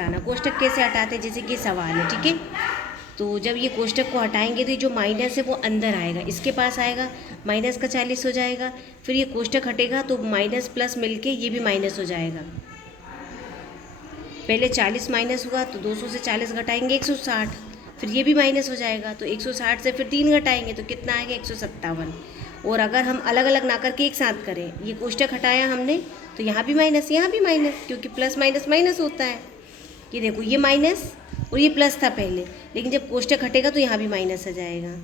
हटाना। कोष्टक कैसे हटाते हैं, जैसे कि सवाल है, ठीक है। तो जब ये कोष्टक को हटाएंगे तो ये जो माइनस है वो अंदर आएगा, इसके पास आएगा, माइनस का 40 हो जाएगा। फिर ये कोष्टक हटेगा तो माइनस प्लस मिलके ये भी माइनस हो जाएगा। पहले 40 माइनस हुआ तो 200 से 40 घटाएंगे 160, फिर ये भी माइनस हो जाएगा। तो 160 से फिर 3 घटाएंगे तो कितना आएगा, 157। और अगर हम अलग अलग ना करके एक साथ करें, ये कोष्टक हटाया हमने तो यहाँ भी माइनस, यहाँ भी माइनस, क्योंकि प्लस माइनस माइनस होता है। ये देखो, ये माइनस और ये प्लस था पहले, लेकिन जब कोष्टक हटेगा तो यहाँ भी माइनस आ जाएगा।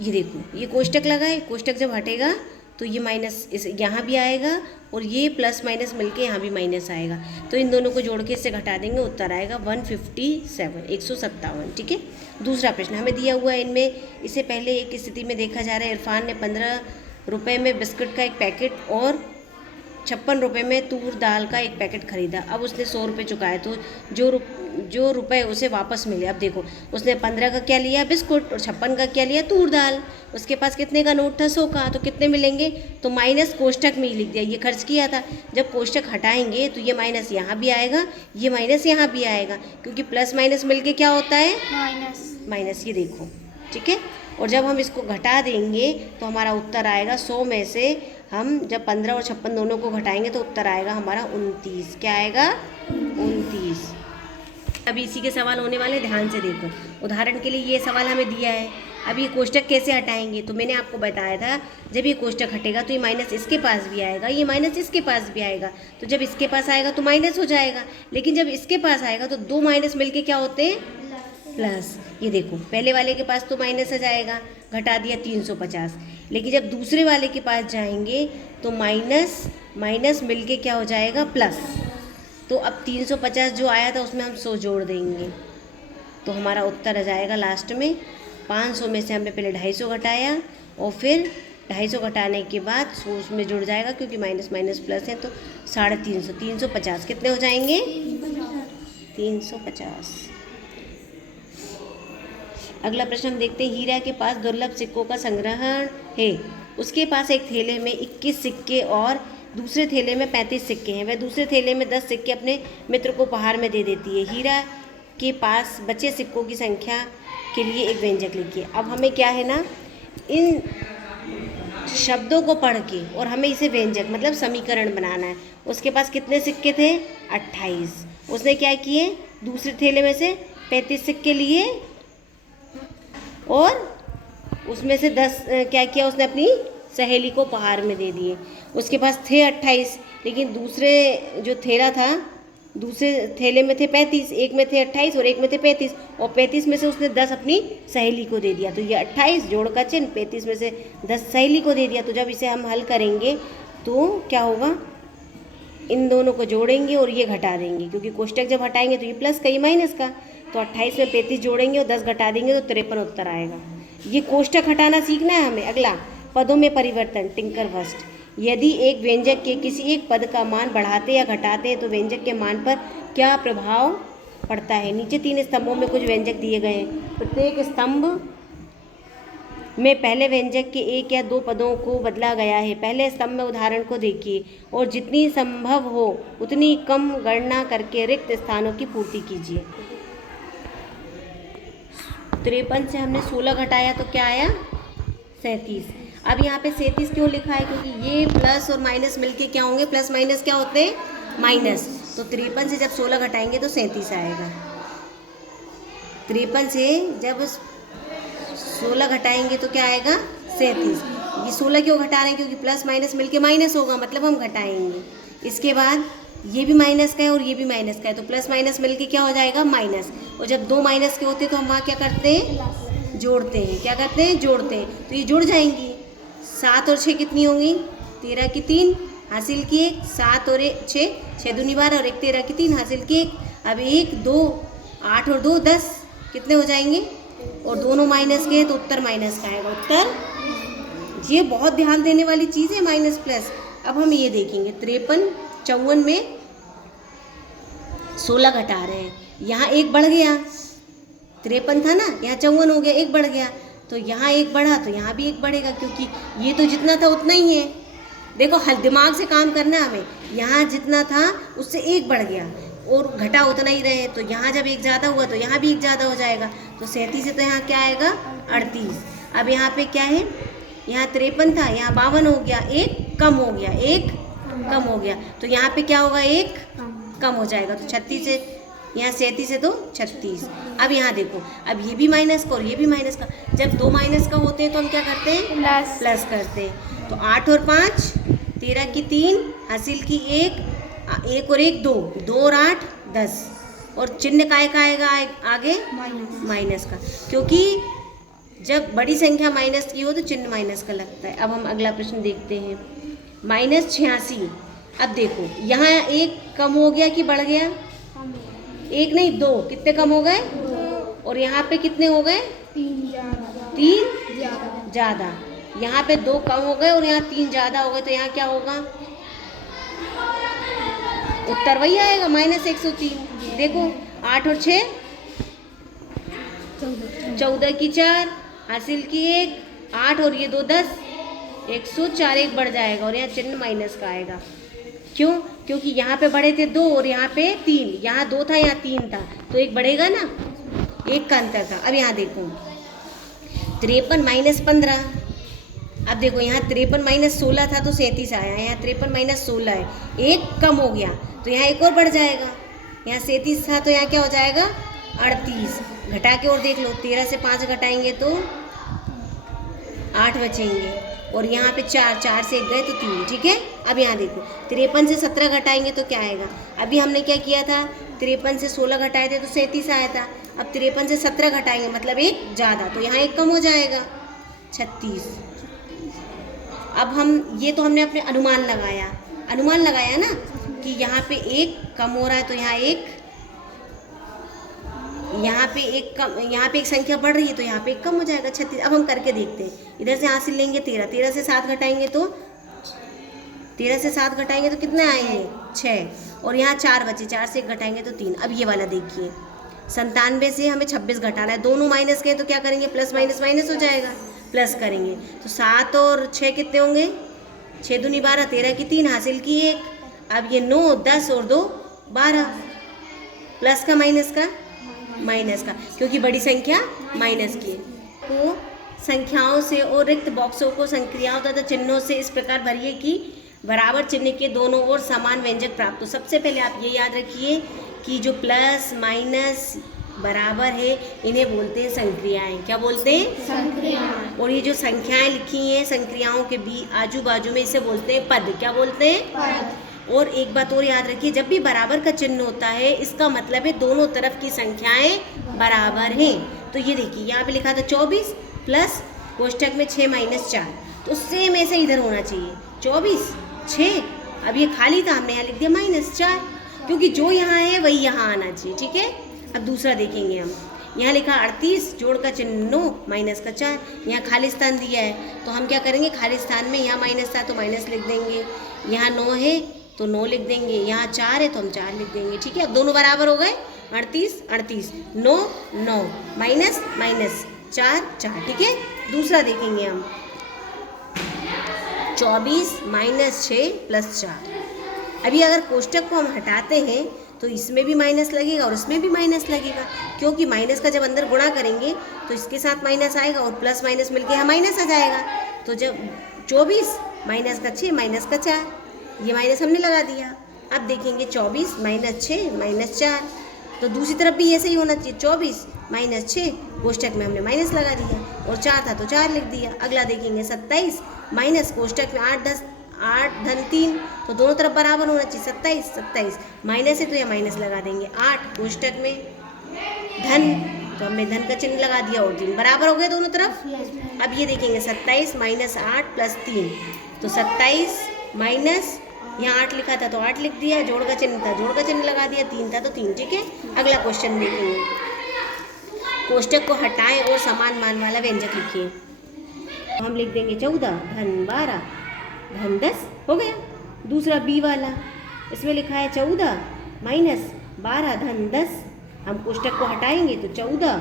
ये देखो, ये कोष्टक लगा है, कोष्टक जब हटेगा तो ये माइनस इस यहाँ भी आएगा और ये प्लस माइनस मिलके यहाँ भी माइनस आएगा। तो इन दोनों को जोड़ के इससे घटा देंगे, उत्तर आएगा 157, 157, ठीक है। दूसरा प्रश्न हमें दिया हुआ है इनमें, इससे पहले एक स्थिति में देखा जा रहा है इरफान ने 15 रुपये में बिस्कुट का एक पैकेट और 56 रुपये में तूर दाल का एक पैकेट खरीदा। अब उसने 100 रुपये चुकाए तो जो रुपए उसे वापस मिले। अब देखो, उसने 15 का क्या लिया, बिस्कुट, और 56 का क्या लिया, तूर दाल। उसके पास कितने का नोट था, 100 का, तो कितने मिलेंगे, तो माइनस कोष्टक में ही लिख दिया, ये खर्च किया था। जब कोष्टक हटाएंगे तो ये माइनस यहाँ भी आएगा, ये माइनस यहाँ भी आएगा, क्योंकि प्लस माइनस मिलके क्या होता है, माइनस। ये देखो, ठीक है। और जब हम इसको घटा देंगे तो हमारा उत्तर आएगा 100 में से हम जब 15 और 56 दोनों को घटाएंगे तो उत्तर आएगा हमारा 29। क्या आएगा, 29। अभी इसी के सवाल होने वाले, ध्यान से देखो। उदाहरण के लिए ये सवाल हमें दिया है, अब ये कोष्टक कैसे हटाएंगे, तो मैंने आपको बताया था जब ये कोष्टक हटेगा तो ये माइनस इसके पास भी आएगा, ये माइनस इसके पास भी आएगा। तो जब इसके पास आएगा तो माइनस हो जाएगा, लेकिन जब इसके पास आएगा तो दो माइनस मिलके क्या होते हैं, प्लस। ये देखो, पहले वाले के पास तो माइनस आ जाएगा, घटा दिया 350, लेकिन जब दूसरे वाले के पास जाएंगे तो माइनस माइनस मिलके क्या हो जाएगा, प्लस। तो अब 350 जो आया था उसमें हम 100 जोड़ देंगे तो हमारा उत्तर आ जाएगा लास्ट में 500 में से हमने पहले 250 घटाया और फिर 250 घटाने के बाद 100 उसमें जुड़ जाएगा, क्योंकि माइनस माइनस प्लस है तो 350, 350 कितने हो जाएंगे, 350। अगला प्रश्न हम देखते हैं, हीरा के पास दुर्लभ सिक्कों का संग्रहण है। उसके पास एक थैले में 21 सिक्के और दूसरे थैले में 35 सिक्के हैं। वह दूसरे थैले में 10 सिक्के अपने मित्र को उपहार में दे देती है। हीरा के पास बचे सिक्कों की संख्या के लिए एक व्यंजक लिखिए। अब हमें क्या है ना, इन शब्दों को पढ़ के और हमें इसे व्यंजक मतलब समीकरण बनाना है। उसके पास कितने सिक्के थे, 28। उसने क्या किए, दूसरे थैले में से 35 सिक्के लिए और उसमें से 10 क्या किया, उसने अपनी सहेली को उपहार में दे दिए। उसके पास थे 28, लेकिन दूसरे जो थैला था, दूसरे थैले में थे 35, एक में थे 28 और एक में थे 35, और 35 में से उसने 10 अपनी सहेली को दे दिया। तो ये 28 जोड़ का चिन्ह, 35 में से 10 सहेली को दे दिया। तो जब इसे हम हल करेंगे तो क्या होगा, इन दोनों को जोड़ेंगे और ये घटा देंगे, क्योंकि कोष्टक जब हटाएंगे तो ये प्लस का, ये माइनस का। तो 28 में 35 जोड़ेंगे और 10 घटा देंगे तो 53 उत्तर आएगा। ये कोष्टक हटाना सीखना है हमें। अगला, पदों में परिवर्तन, टिंकर फर्स्ट। यदि एक व्यंजक के किसी एक पद का मान बढ़ाते या घटाते हैं तो व्यंजक के मान पर क्या प्रभाव पड़ता है। नीचे 3 स्तंभों में कुछ व्यंजक दिए गए हैं। प्रत्येक स्तंभ में पहले व्यंजक के 1 या 2 पदों को बदला गया है। पहले स्तंभ में उदाहरण को देखिए और जितनी संभव हो उतनी कम गणना करके रिक्त स्थानों की पूर्ति कीजिए। 53 से हमने 16 घटाया तो क्या आया, 37। अब यहाँ पे 37 क्यों लिखा है, क्योंकि ये प्लस और माइनस मिलके क्या होंगे, प्लस माइनस क्या होते हैं, माइनस। तो 53 से जब 16 घटाएंगे तो 37 आएगा। 53 से जब 16 घटाएंगे तो क्या आएगा, 37। ये 16 क्यों घटा रहे हैं, क्योंकि प्लस माइनस मिलके माइनस होगा, मतलब हम घटाएंगे। इसके बाद ये भी माइनस का है और ये भी माइनस का है, तो प्लस माइनस मिलके क्या हो जाएगा, माइनस। और जब 2 माइनस के होते हैं तो हम वहाँ क्या करते हैं, जोड़ते हैं। क्या करते हैं, जोड़ते हैं। तो ये जुड़ जाएंगी। 7 और 6 कितनी होंगी, 13 की 3 हासिल की 1, 7 और 6, 6 दूनी 12 और 1 13 की 3 हासिल की 1। अब 1 2 8 और 2 10 कितने हो जाएंगे, और दोनों माइनस के हैं तो उत्तर माइनस का आएगा। उत्तर, ये बहुत ध्यान देने वाली चीज़ है, माइनस प्लस। अब हम ये देखेंगे, 53 54 में 16 घटा रहे हैं, यहाँ 1 बढ़ गया, 53 था ना, यहाँ 54 हो गया, 1 बढ़ गया, तो यहाँ 1 बढ़ा तो यहाँ भी 1 बढ़ेगा, क्योंकि ये तो जितना था उतना ही है। देखो, हल दिमाग से काम करना है हमें। यहाँ जितना था उससे 1 बढ़ गया, और घटा उतना ही रहे, तो यहाँ जब एक ज़्यादा हुआ तो यहाँ भी एक ज़्यादा हो जाएगा, तो 37 से तो यहाँ क्या आएगा 38। अब यहाँ पे क्या है, यहाँ 53 था, यहाँ 52 हो गया, एक कम हो गया, एक कम हो गया, तो यहाँ पे क्या होगा, एक कम हो जाएगा, तो 36 से यहाँ 37 से तो 36। अब यहाँ देखो, अब ये भी माइनस का और ये भी माइनस का, जब दो माइनस का होते हैं तो हम क्या करते हैं, प्लस करते हैं। तो 8 और 5 13 की 3, हासिल की 1 और 1 2, 2 और 8 10, और चिन्ह काय का आएगा आगे, माइनस का, क्योंकि जब बड़ी संख्या माइनस की हो तो चिन्ह माइनस का लगता है। अब हम अगला प्रश्न देखते हैं, -86। अब देखो यहाँ एक कम हो गया कि बढ़ गया, एक नहीं 2, कितने कम हो गए, और यहाँ पे कितने हो गए, 3 ज़्यादा, यहाँ पे 2 कम हो गए और यहाँ 3 ज़्यादा हो गए, तो यहाँ क्या होगा, उत्तर वही आएगा -103। देखो 8 और 6 14 की 4, हासिल की 1, 8 और ये 2 10, 104, एक बढ़ जाएगा और यहाँ चिन्ह माइनस का आएगा। क्यों, क्योंकि यहाँ पे बढ़े थे 2 और यहाँ पे 3, यहाँ 2 था यहाँ 3 था, तो एक बढ़ेगा ना, एक का अंतर था। अब यहाँ देखो 53 - 15, अब देखो यहाँ 53 - 16 था तो 37 आया, यहाँ 53 - 16 है, एक कम हो गया तो यहाँ एक और बढ़ जाएगा, यहाँ 37 था तो यहाँ क्या हो जाएगा 38, घटा के और देख लो, 13 से 5 घटाएंगे तो 8 बचेंगे, और यहाँ पे 4 से 1 गए तो 3, ठीक है। अब यहाँ देखो 53 से 17 घटाएंगे तो क्या आएगा, अभी हमने क्या किया था, 53 से 16 घटाए थे तो 37 आया था, अब 53 से 17 घटाएंगे मतलब एक ज़्यादा, तो यहाँ एक कम हो जाएगा 36। अब हम ये तो हमने अपने अनुमान लगाया ना कि यहाँ पे एक कम हो रहा है तो यहाँ पे एक संख्या बढ़ रही है तो यहाँ पे एक कम हो जाएगा 36। अब हम करके देखते हैं, इधर से हासिल लेंगे 13 से 7 घटाएंगे तो 13 से 7 घटाएंगे तो कितने आएंगे 6, और यहाँ 4 बचे, 4 से 1 घटाएंगे तो 3। अब ये वाला देखिए 97 से हमें 26 घटाना है, दोनों माइनस के तो क्या करेंगे, प्लस माइनस माइनस हो जाएगा, प्लस करेंगे तो 7 और 6 कितने होंगे, 6 दूनी 12, 13 की 3, हासिल की 1, अब ये 9 10 और 2 12, प्लस का माइनस का, क्योंकि बड़ी संख्या माइनस की है। तो संख्याओं से और रिक्त बॉक्सों को संक्रियाओं तथा चिन्हों से इस प्रकार भरिए कि बराबर चिन्ह के दोनों ओर समान व्यंजक प्राप्त हो। सबसे पहले आप ये याद रखिए कि जो प्लस माइनस बराबर है इन्हें बोलते हैं संक्रियाएं। क्या बोलते हैं, संक्रियाएं। और ये जो संख्याएं लिखी हैं संक्रियाओं के आजू बाजू में इसे बोलते हैं पद। क्या बोलते हैं, पद। और एक बात और याद रखिए, जब भी बराबर का चिन्ह होता है इसका मतलब है दोनों तरफ की संख्याएं बराबर हैं। तो ये देखिए यहाँ पे लिखा था 24 प्लस कोष्टक में 6 - 4, तो सेम ऐसे इधर होना चाहिए 24 6, अब ये खाली था हमने यहाँ लिख दिया -4, क्योंकि जो यहाँ है वही यहाँ आना चाहिए, ठीक है। अब दूसरा देखेंगे हम, यहाँ लिखा 38 जोड़ का चिन्ह 9 माइनस का 4, यहाँ खाली स्थान दिया है तो हम क्या करेंगे, खाली स्थान में यहाँ माइनस था तो माइनस लिख देंगे, यहाँ 9 है तो 9 लिख देंगे, यहाँ 4 है तो हम 4 लिख देंगे, ठीक है। अब दोनों बराबर हो गए, 38 9 9 माइनस माइनस 4 4, ठीक है। दूसरा देखेंगे हम 24 - 6 + 4। अभी अगर कोष्टक को हम हटाते हैं तो इसमें भी माइनस लगेगा और इसमें भी माइनस लगेगा, क्योंकि माइनस का जब अंदर गुणा करेंगे तो इसके साथ माइनस आएगा और प्लस माइनस मिलके यहाँ माइनस आ जाएगा। तो जब 24 माइनस का 6 माइनस का 4, ये माइनस हमने लगा दिया। अब देखेंगे 24 - 6 - 4, तो दूसरी तरफ भी ऐसे ही होना चाहिए, 24 - 6 कोष्टक में हमने माइनस लगा दिया और 4 था तो 4 लिख दिया। अगला देखेंगे 27 माइनस कोष्टक में 8 धन 3, तो दोनों तरफ बराबर होना चाहिए, 27 माइनस है तो यह माइनस लगा देंगे, 8 कोष्टक में धन तो हमने धन का चिन्ह लगा दिया और 3 बराबर हो गए दोनों तरफ। अब ये देखेंगे 27 - 8 + 3, तो 27 माइनस यहाँ 8 लिखा था तो 8 लिख दिया, जोड़ का चिन्ह था जोड़ का चिन्ह लगा दिया, 3 था तो 3, ठीक है। अगला क्वेश्चन देखेंगे, कोष्टक को हटाएं और समान मान वाला व्यंजक लिखिए। हम लिख देंगे 14 धन 12 धन 10, हो गया। दूसरा बी वाला, इसमें लिखा है 14 माइनस 12 धन 10, हम कोष्टक को हटाएंगे तो 14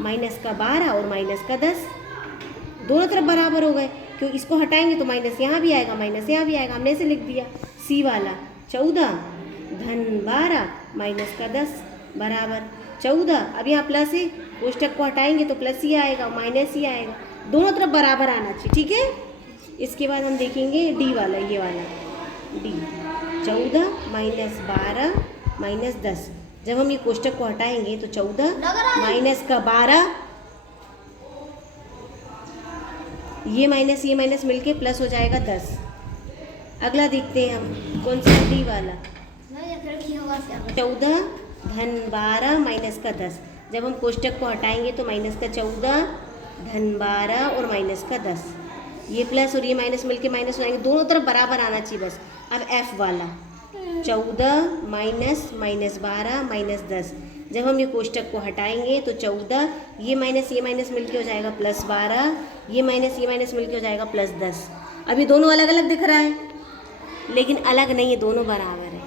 माइनस का 12 और माइनस का 10, दोनों तरफ बराबर हो गए, क्यों इसको हटाएंगे तो माइनस यहाँ भी आएगा माइनस यहाँ भी आएगा, हमने ऐसे लिख दिया। सी वाला 14 धन 12 माइनस का 10 बराबर 14। अब यहाँ प्लस है, कोष्टक को हटाएंगे तो प्लस ही आएगा, माइनस ही आएगा, दोनों तरफ बराबर आना चाहिए, ठीक है। इसके बाद हम देखेंगे डी वाला, ये वाला डी 14 माइनस 12 माइनस 10। जब हम ये कोष्टक को हटाएंगे तो 14 माइनस का 12, ये माइनस मिलके प्लस हो जाएगा 10। अगला देखते हैं हम, कौन सा डी वाला, 14 धन 12 माइनस का 10। जब हम कोष्टक को हटाएंगे तो माइनस का 14 धन 12 और माइनस का 10, ये प्लस और ये माइनस मिलके माइनस हो जाएंगे, दोनों तरफ बराबर आना चाहिए बस। अब एफ वाला 14 माइनस 12 माइनस 10। जब हम ये कोष्टक को हटाएंगे तो 14, ये माइनस मिलके हो जाएगा प्लस 12, ये माइनस मिलके हो जाएगा प्लस 10। अभी दोनों अलग अलग दिख रहा है, लेकिन अलग नहीं है, दोनों बराबर है,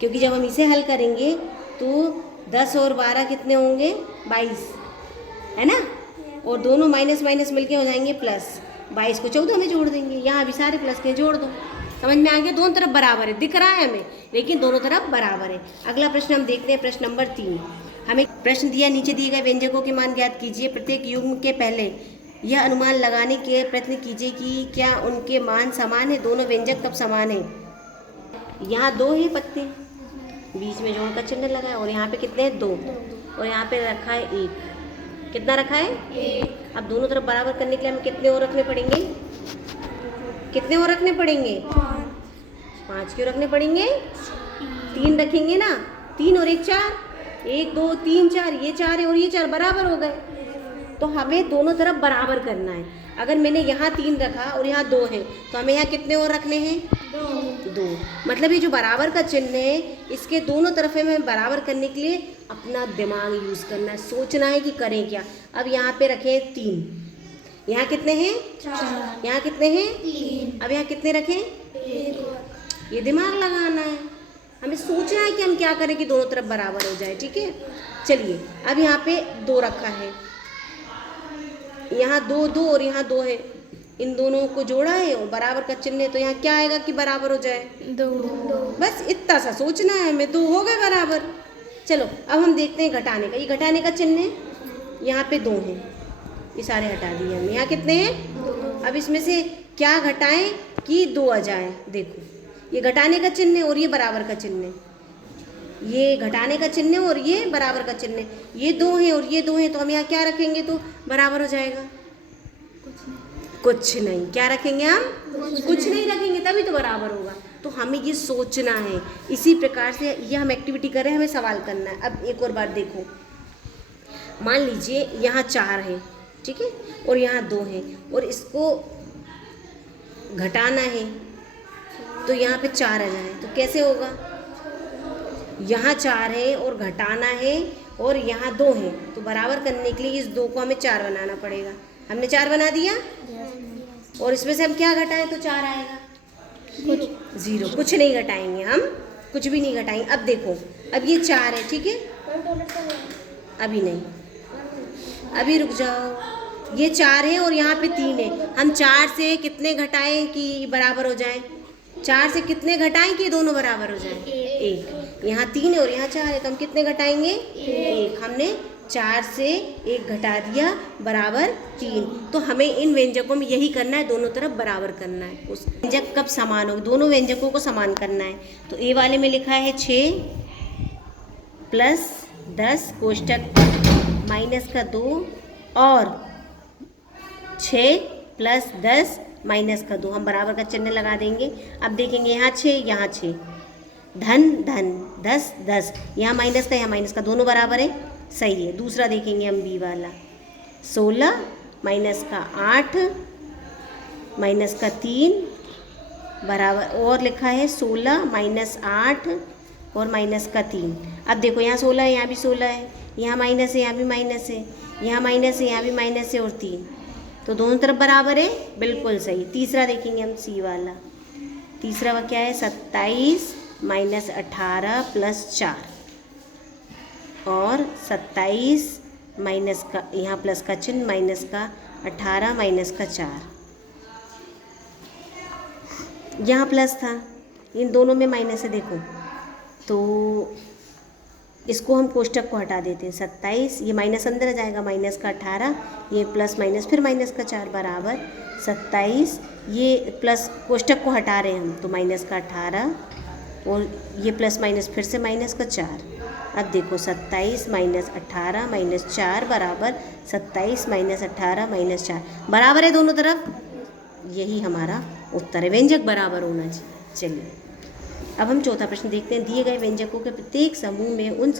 क्योंकि जब हम इसे हल करेंगे तो 10 और 12 कितने होंगे, 22 है ना, और दोनों माइनस मिलके हो जाएंगे प्लस। 22 को 14 में जोड़ देंगे, यहाँ भी सारे प्लस के जोड़ दो, समझ में आ गया। दोनों तरफ बराबर है, दिख रहा है हमें, लेकिन दोनों तरफ बराबर है। अगला प्रश्न हम देखते हैं, प्रश्न नंबर 3। हमें प्रश्न दिया, नीचे दिए गए व्यंजकों के मान ज्ञात कीजिए। प्रत्येक युग्म के पहले यह अनुमान लगाने के प्रयत्न कीजिए कि क्या उनके मान समान है, दोनों व्यंजक कब समान है। यहाँ 2 है पत्ते, बीच में जोड़ का चिन्ह लगा है, और यहाँ पे कितने हैं, 2, और यहाँ पे रखा है 1। कितना रखा है, 1। अब दोनों तरफ बराबर करने के लिए हमें कितने और रखने पड़ेंगे, कितने और रखने पड़ेंगे, 5 क्यों रखने पड़ेंगे, 3 रखेंगे ना, 3 और 1 4, 1 2 3 4, ये 4 है और ये 4 बराबर हो गए। तो हमें दोनों तरफ बराबर करना है। अगर मैंने यहाँ 3 रखा और यहाँ 2 है, तो हमें यहाँ कितने और रखने हैं, 2। मतलब ये जो बराबर का चिन्ह है, इसके दोनों तरफ हमें बराबर करने के लिए अपना दिमाग यूज़ करना है, सोचना है कि करें क्या। अब यहाँ पे रखें 3, यहाँ कितने हैं, 4, यहाँ कितने हैं, 3, अब यहाँ कितने रखें, 1। ये दिमाग लगाना है, हमें सोचना है कि हम क्या करें कि दोनों तरफ बराबर हो जाए, ठीक है। चलिए, अब यहाँ पे 2 रखा है, यहाँ 2 और यहाँ 2 है, इन दोनों को जोड़ा है और बराबर का चिन्ह है, तो यहाँ क्या आएगा कि बराबर हो जाए, 2। बस इतना सा सोचना है हमें, 2 हो गए बराबर। चलो अब हम देखते हैं घटाने का। ये घटाने का चिन्ह है, यहाँ पे 2 हैं, ये सारे हटा दिए हमने। यहाँ कितने हैं, 2। अब इसमें से क्या घटाएं कि 2 आ जाए। देखो, ये घटाने का चिन्ह है और ये बराबर का चिन्ह है, ये घटाने का चिन्ह है और ये बराबर का चिन्ह है। ये 2 हैं और ये 2 हैं, तो हम यहाँ क्या रखेंगे तो बराबर हो जाएगा, कुछ नहीं। क्या रखेंगे हम, कुछ नहीं रखेंगे, तभी तो बराबर होगा। तो हमें ये सोचना है। इसी प्रकार से ये हम एक्टिविटी कर रहे हैं, हमें सवाल करना है। अब एक और बार देखो, मान लीजिए यहाँ 4 है, ठीक है, और यहाँ 2 है, और इसको घटाना है तो यहाँ पे 4 आ जाए, तो कैसे होगा। यहाँ 4 है और घटाना है, और यहाँ 2 है, तो बराबर करने के लिए इस 2 को हमें 4 बनाना पड़ेगा। हमने 4 बना दिया, और इसमें से हम क्या घटाएं तो 4 आएगा, 0। कुछ नहीं घटाएंगे हम, कुछ भी नहीं घटाएंगे। अब देखो, अब ये 4 है, ठीक है, अभी नहीं, अभी रुक जाओ। ये 4 है और यहाँ पे 3 है, हम 4 से कितने घटाएं कि बराबर हो जाए, 4 से कितने घटाएं कि दोनों बराबर हो जाए, 1। यहाँ 3 है और यहाँ 4 है, तो हम कितने घटाएंगे, 1। हमने 4 से 1 घटा दिया, बराबर 3। तो हमें इन व्यंजकों में यही करना है, दोनों तरफ बराबर करना है। उस व्यंजक कब समान हो, दोनों व्यंजकों को समान करना है। तो ए वाले में लिखा है 6 प्लस 10 कोष्टक माइनस का 2, और 6 प्लस 10 माइनस का 2, हम बराबर का चिन्ह लगा देंगे। अब देखेंगे यहाँ 6 यहाँ 6, धन धन 10 10, यहाँ माइनस का यहाँ माइनस का, दोनों बराबर है, सही है। दूसरा देखेंगे हम बी वाला, 16 माइनस का 8 माइनस का 3 बराबर, और लिखा है 16 माइनस 8 और माइनस का 3। अब देखो, यहाँ 16 है, यहाँ भी 16 है, यहाँ माइनस है, यहाँ भी माइनस है, यहाँ माइनस है, यहाँ भी माइनस है, और 3, तो दोनों तरफ बराबर है, बिल्कुल सही। तीसरा देखेंगे हम सी वाला, तीसरा वह क्या है, 27 माइनस 18 प्लस 4, और 27 माइनस का यहाँ प्लस का चिन्ह, माइनस का 18 माइनस का 4, यहाँ प्लस था, इन दोनों में माइनस है। देखो, तो इसको हम कोष्टक को हटा देते हैं, 27, ये माइनस अंदर आ जाएगा, माइनस का 18, ये प्लस माइनस फिर माइनस का 4 बराबर 27, ये प्लस कोष्टक को हटा रहे हैं हम तो माइनस का 18 और ये प्लस माइनस फिर से माइनस का 4। अब देखो 27 माइनस 18 माइनस 4 बराबर 27 माइनस 18 माइनस 4 बराबर है दोनों तरफ, यही हमारा उत्तर है, व्यंजक बराबर होना चाहिए। चलिए अब हम चौथा प्रश्न देखते हैं। दिए गए व्यंजकों के प्रत्येक समूह में उन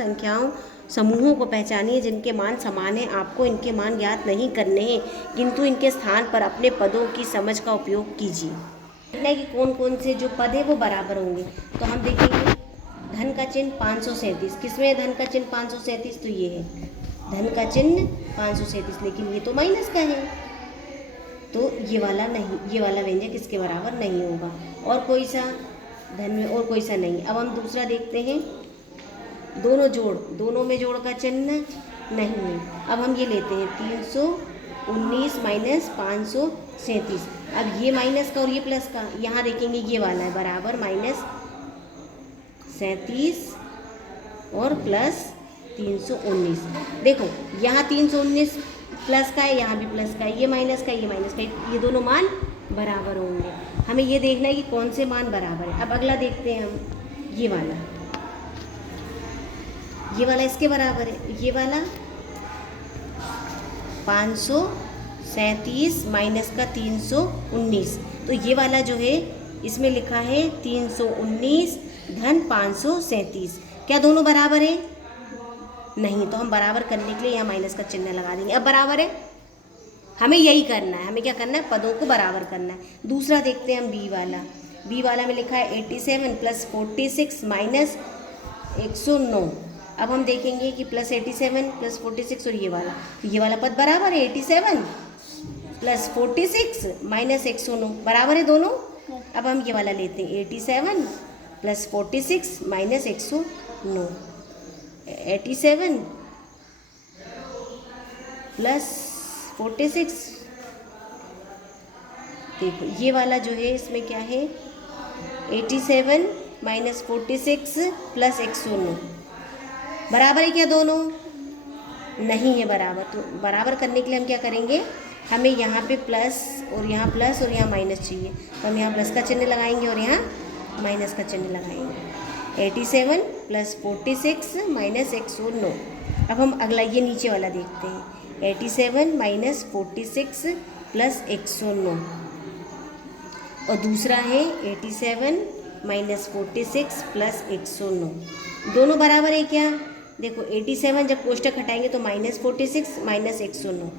समूहों को पहचानिए जिनके मान समान हैं। आपको इनके मान ज्ञात नहीं करने हैं, किंतु इनके स्थान पर अपने पदों की समझ का उपयोग कीजिए। देखना है कि कौन कौन से जो पद है वो बराबर होंगे। तो हम देखेंगे धन का चिन्ह 537, किसमें है धन का चिन्ह 537? तो ये है धन का चिन्ह 537, लेकिन ये तो माइनस का है, तो ये वाला नहीं, ये वाला व्यंजक इसके बराबर नहीं होगा। और कोई सा धन में और कोई सा नहीं। अब हम दूसरा देखते हैं, दोनों में जोड़ का चिन्ह नहीं है। अब हम ये लेते हैं 319 माइनस 537, अब ये माइनस का और ये प्लस का, यहाँ देखेंगे ये वाला है बराबर माइनस 37 और प्लस 319। देखो यहाँ 319 प्लस का है, यहाँ भी प्लस का है, ये माइनस का ये माइनस का, ये दोनों मान बराबर होंगे। हमें ये देखना है कि कौन से मान बराबर है। अब अगला देखते हैं हम, ये वाला इसके बराबर है, ये वाला 537 माइनस का 319, तो ये वाला जो है इसमें लिखा है 319 धन 537, क्या दोनों बराबर है? नहीं, तो हम बराबर करने के लिए यहाँ माइनस का चिन्ह लगा देंगे। अब बराबर है, हमें यही करना है, हमें क्या करना है, पदों को बराबर करना है। दूसरा देखते हैं हम बी वाला में लिखा है 87 प्लस 46 माइनस 109। अब हम देखेंगे कि प्लस 87 प्लस 46 और ये वाला पद बराबर है, 87 प्लस 46 माइनस 109 बराबर है दोनों। अब हम ये वाला लेते हैं 87 प्लस 46 माइनस 109, 87 प्लस 46, देखो ये वाला जो है इसमें क्या है 87 माइनस 46 प्लस 109 बराबर है क्या दोनों? नहीं है बराबर। तो बराबर करने के लिए हम क्या करेंगे, हमें यहाँ पे प्लस और यहाँ माइनस चाहिए, तो हम यहाँ प्लस का चिन्ह लगाएंगे और यहाँ माइनस का चिन्ह लगाएंगे। 87 प्लस 46 माइनस 109। अब हम अगला ये नीचे वाला देखते हैं, 87 माइनस 46 प्लस 109 और दूसरा है 87 माइनस 46 प्लस 109, दोनों बराबर है क्या? देखो 87 जब कोष्टक हटाएंगे तो माइनस 46 माइनस 109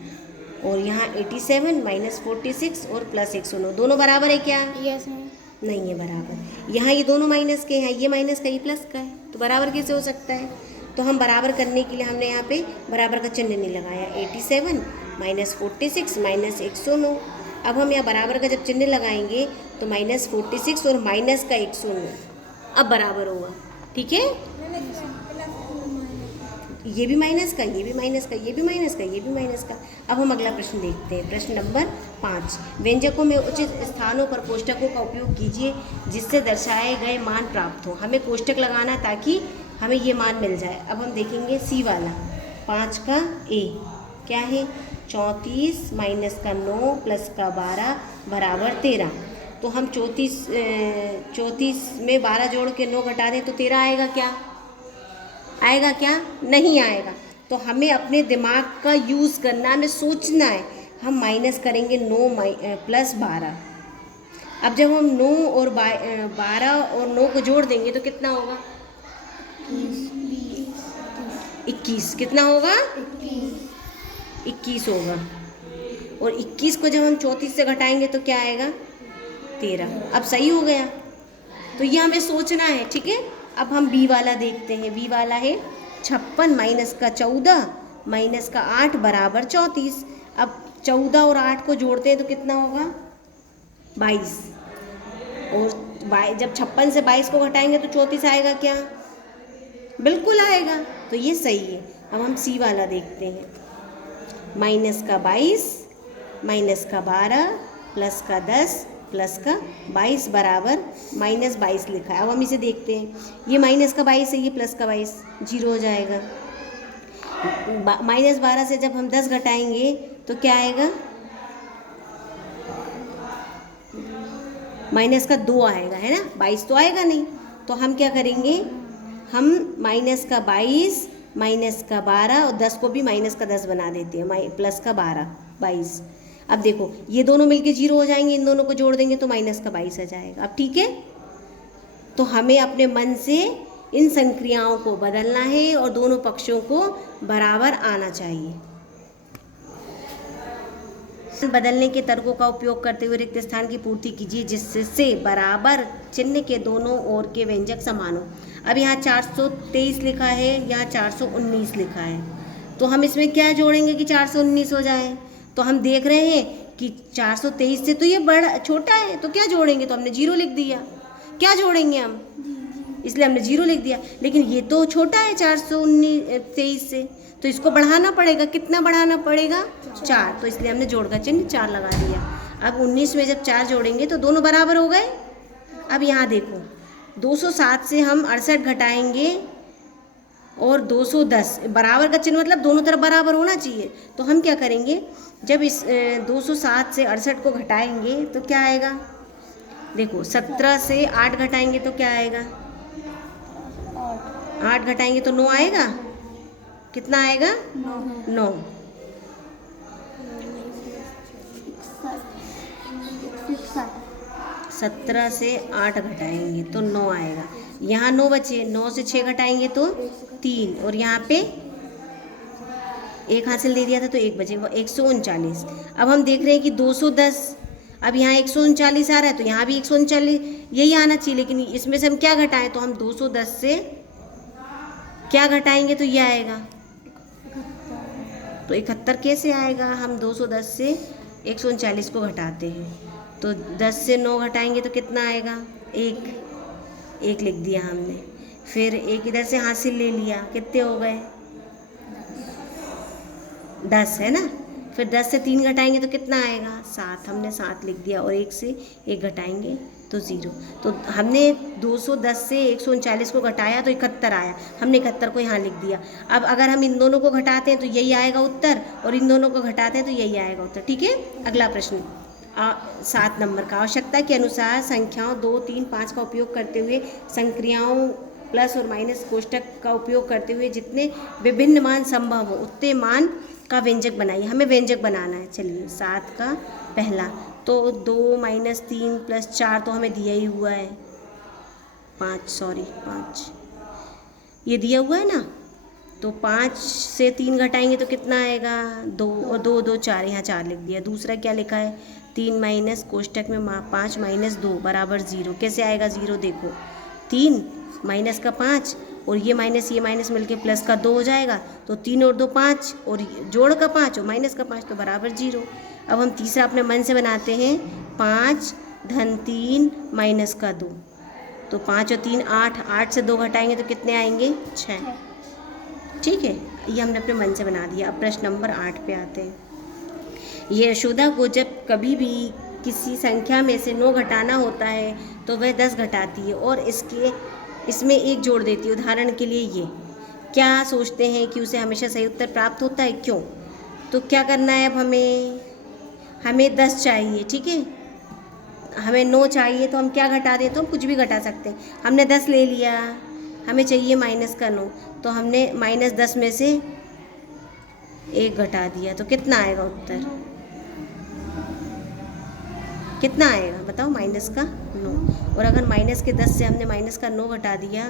और यहाँ 87 माइनस 46 और प्लस 109, दोनों बराबर है क्या? यस। नहीं है बराबर। यहाँ ये दोनों माइनस के हैं, ये माइनस का ये प्लस का है, तो बराबर कैसे हो सकता है? तो हम बराबर करने के लिए हमने यहाँ पे बराबर का चिन्ह नहीं लगाया, 87 माइनस 46 माइनस 109। अब हम यहाँ बराबर का जब चिन्ह लगाएंगे तो माइनस 46 और माइनस का 109 अब बराबर होगा, ठीक है? ये भी माइनस का, ये भी माइनस का, ये भी माइनस का, ये भी माइनस का। अब हम अगला प्रश्न देखते हैं, प्रश्न नंबर 5। व्यंजकों में उचित स्थानों पर कोष्टकों का उपयोग कीजिए जिससे दर्शाए गए मान प्राप्त हो। हमें कोष्टक लगाना ताकि हमें ये मान मिल जाए। अब हम देखेंगे सी वाला 5 का ए क्या है, 34 माइनस का 9 प्लस का 12 बराबर 13। तो हम 34 में 12 जोड़ के 9 घटा दें तो 13 आएगा क्या? आएगा क्या? नहीं आएगा। तो हमें अपने दिमाग का यूज़ करना, हमें सोचना है। हम माइनस करेंगे 9 प्लस 12। अब जब हम 9 और 12 और 9 को जोड़ देंगे तो कितना होगा? 21। कितना होगा? 21 होगा। और 21 को जब हम 34 से घटाएंगे तो क्या आएगा? 13। अब सही हो गया। तो ये हमें सोचना है, ठीक है? अब हम बी वाला देखते हैं। बी वाला है 56 माइनस का 14 माइनस का 8 बराबर 34। अब 14 और 8 को जोड़ते हैं तो कितना होगा? 22। और जब 56 से 22 को घटाएंगे तो 34 आएगा क्या? बिल्कुल आएगा। तो ये सही है। अब हम सी वाला देखते हैं। माइनस का 22 माइनस का 12 प्लस का 10 प्लस का 22 बराबर माइनस 22 लिखा है। अब हम इसे देखते हैं, ये माइनस का 22 है, ये प्लस का 22, जीरो हो जाएगा। माइनस 12 से जब हम 10 घटाएंगे तो क्या आएगा, माइनस का 2 आएगा, है ना, 22 तो आएगा नहीं। तो हम क्या करेंगे, हम माइनस का 22 माइनस का 12 और 10 को भी माइनस का 10 बना देते हैं, प्लस का 12 22। अब देखो ये दोनों मिलके जीरो हो जाएंगे, इन दोनों को जोड़ देंगे तो माइनस का 22 आ जाएगा। अब ठीक है, तो हमें अपने मन से इन संक्रियाओं को बदलना है और दोनों पक्षों को बराबर आना चाहिए। बदलने के तर्कों का उपयोग करते हुए रिक्त स्थान की पूर्ति कीजिए जिससे बराबर चिन्ह के दोनों ओर के व्यंजक समान हो। अब यहाँ 423 लिखा है, यहाँ 419 लिखा है, तो हम इसमें क्या जोड़ेंगे कि 419 हो जाए। तो हम देख रहे हैं कि 423 से तो ये बड़ा छोटा है, तो क्या जोड़ेंगे, तो हमने जीरो लिख दिया। क्या जोड़ेंगे हम, इसलिए हमने जीरो लिख दिया। लेकिन ये तो छोटा है 423 से, तो इसको बढ़ाना पड़ेगा। कितना बढ़ाना पड़ेगा, 4, तो इसलिए हमने जोड़ का चिन्ह 4 लगा दिया। अब 19 में जब 4 जोड़ेंगे तो दोनों बराबर हो गए। अब यहाँ देखो 207 से हम 68 घटाएंगे और 210, बराबर का चिन्ह मतलब दोनों तरफ बराबर होना चाहिए। तो हम क्या करेंगे, जब इस 207 से 68 को घटाएंगे तो क्या आएगा, देखो 17 से 8 घटाएंगे तो क्या आएगा, 8 घटाएंगे तो 9 आएगा। कितना आएगा, 9। 17 से 8 घटाएंगे तो 9 आएगा। यहाँ 9 बचे, 9 से 6 घटाएंगे तो 3, और यहाँ पे 1 हासिल दे दिया था तो 1 बचेगा, 139। अब हम देख रहे हैं कि 210, अब यहाँ 139 आ रहा है तो यहाँ भी 139 यही आना चाहिए। लेकिन इसमें से हम क्या घटाएं, तो हम 210 से क्या घटाएंगे तो ये आएगा, तो 71 कैसे आएगा। हम 210 से 139 को घटाते हैं तो 10 से 9 घटाएंगे तो कितना आएगा, 1 लिख दिया हमने। फिर 1 इधर से हासिल ले लिया, कितने हो गए, 10 है ना। फिर 10 से 3 घटाएंगे तो कितना आएगा, 7, हमने 7 लिख दिया। और 1 से 1 घटाएंगे तो 0। तो हमने 210 से 139 को घटाया तो 71 आया, हमने 71 को यहाँ लिख दिया। अब अगर हम इन दोनों को घटाते हैं तो यही आएगा उत्तर, और इन दोनों को घटाते हैं तो यही आएगा उत्तर। ठीक है, अगला प्रश्न 7 नंबर का, आवश्यकता के अनुसार संख्याओं 2, 3, 5 का उपयोग करते हुए संक्रियाओं प्लस और माइनस कोष्टक का उपयोग करते हुए जितने विभिन्न मान संभव हो उतने मान का व्यंजक बनाइए। हमें व्यंजक बनाना है। चलिए 7 का पहला, तो 2 माइनस 3 प्लस 4 तो हमें दिया ही हुआ है, 5 ये दिया हुआ है ना। तो 5 से 3 घटाएंगे तो कितना आएगा, 2, और 2 2 4, यहाँ 4 लिख दिया। दूसरा क्या लिखा है, 3 माइनस कोष्टक में 5 माइनस 2 बराबर 0। कैसे आएगा 0, देखो 3 माइनस का 5 और ये माइनस मिलके प्लस का 2 हो जाएगा। तो 3 और 2 5, और जोड़ का 5 और माइनस का 5 तो बराबर 0। अब हम तीसरा अपने मन से बनाते हैं, 5 धन 3 माइनस का 2, तो 5 और 3 8, 8 से 2 घटाएंगे तो कितने आएंगे, 6। ठीक है, ये हमने अपने मन से बना दिया। अब प्रश्न नंबर 8 पे आते हैं। ये यशोदा को जब कभी भी किसी संख्या में से 9 घटाना होता है तो वह 10 घटाती है और इसमें 1 जोड़ देती है। उदाहरण के लिए ये क्या सोचते हैं कि उसे हमेशा सही उत्तर प्राप्त होता है, क्यों। तो क्या करना है, अब हमें 10 चाहिए। ठीक है, हमें 9 चाहिए, तो हम क्या घटा दें, तो हम कुछ भी घटा सकते हैं। हमने 10 ले लिया, हमें चाहिए माइनस का 9, तो हमने माइनस 10 में से 1 घटा दिया, तो कितना आएगा उत्तर, कितना आएगा बताओ, माइनस का 9। और अगर माइनस के 10 से हमने माइनस का 9 घटा दिया,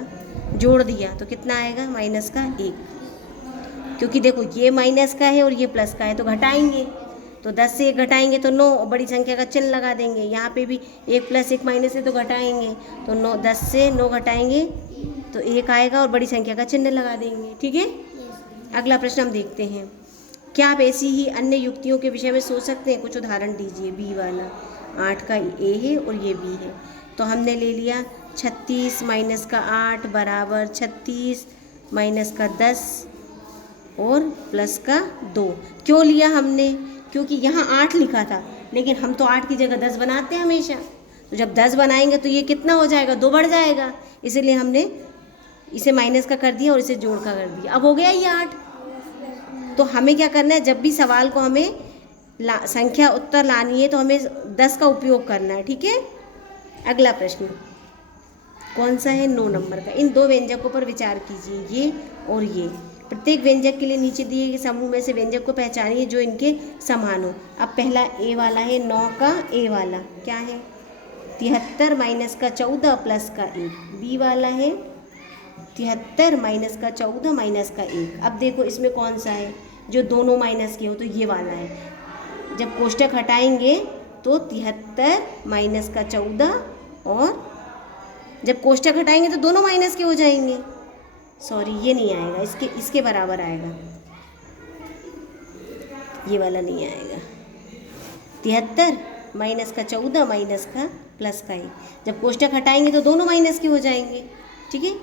जोड़ दिया, तो कितना आएगा, माइनस का 1। क्योंकि देखो ये माइनस का है और ये प्लस का है, तो घटाएंगे, तो 10 से 1 घटाएंगे तो 9, और बड़ी संख्या का चिन्ह लगा देंगे। यहाँ पे भी 1 प्लस 1 माइनस है तो घटाएंगे, तो 9, 10 से 9 घटाएंगे तो 1 आएगा और बड़ी संख्या का चिन्ह लगा देंगे। ठीक है, अगला प्रश्न हम देखते हैं। क्या आप ऐसी ही अन्य युक्तियों के विषय में सोच सकते हैं, कुछ उदाहरण दीजिए। बी वाला 8 का ए है और ये बी है, तो हमने ले लिया 36 माइनस का 8 बराबर 36 माइनस का 10 और प्लस का 2। क्यों लिया हमने, क्योंकि यहाँ 8 लिखा था, लेकिन हम तो 8 की जगह 10 बनाते हैं हमेशा। तो जब 10 बनाएंगे तो ये कितना हो जाएगा, 2 बढ़ जाएगा, इसीलिए हमने इसे माइनस का कर दिया और इसे जोड़ का कर दिया। अब हो गया ये 8। तो हमें क्या करना है, जब भी सवाल को हमें संख्या उत्तर लानी है तो हमें 10 का उपयोग करना है, ठीक है। अगला प्रश्न कौन सा है, 9 नंबर का। इन 2 व्यंजकों पर विचार कीजिए, ये और ये। प्रत्येक व्यंजक के लिए नीचे दिए गए समूह में से व्यंजक को पहचानिए जो इनके समान हो। अब पहला ए वाला है, 9 का ए वाला क्या है, 73 माइनस का 14 प्लस का 1। बी वाला है 73 माइनस का 14 माइनस का 1। अब देखो इसमें कौन सा है जो दोनों माइनस के हो, तो ये वाला है। जब कोष्टक हटाएंगे तो 73 माइनस का 14, और जब कोष्टक हटाएंगे तो दोनों माइनस के हो जाएंगे। सॉरी ये नहीं आएगा, इसके बराबर आएगा, ये वाला नहीं आएगा। 73 माइनस का 14 माइनस का प्लस का 1, जब कोष्टक हटाएंगे तो दोनों माइनस के हो जाएंगे, ठीक है।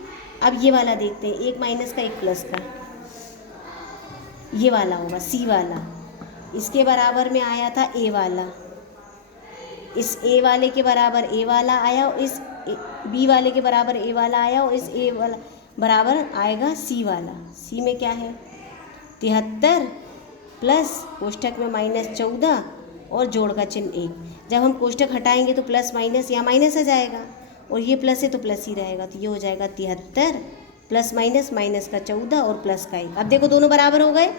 अब ये वाला देखते हैं, 1 माइनस का 1 प्लस का, ये वाला होगा सी वाला। इसके बराबर में आया था ए वाला, इस ए वाले के बराबर ए वाला आया, और इस बी वाले के बराबर ए वाला आया, और इस ए वाला बराबर आएगा सी वाला। सी में क्या है, 73 प्लस कोष्टक में माइनस 14 और जोड़ का चिन्ह 1। जब हम कोष्टक हटाएंगे तो प्लस माइनस यहाँ माइनस आ जाएगा, और ये प्लस है तो प्लस ही रहेगा, तो ये हो जाएगा 73 प्लस माइनस माइनस का 14 और प्लस का 1। अब देखो दोनों बराबर हो गए,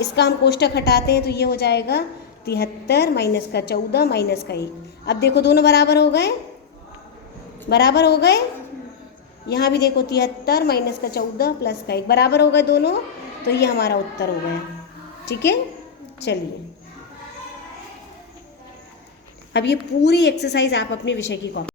इसका हम कोष्टक हटाते हैं तो ये हो जाएगा 73 माइनस का 14 माइनस का 1। अब देखो दोनों बराबर हो गए, बराबर हो गए। यहाँ भी देखो 73 माइनस का 14 प्लस का 1 बराबर हो गए दोनों, तो ये हमारा उत्तर हो गया, ठीक है। चलिए अब ये पूरी एक्सरसाइज आप अपने विषय की कॉपी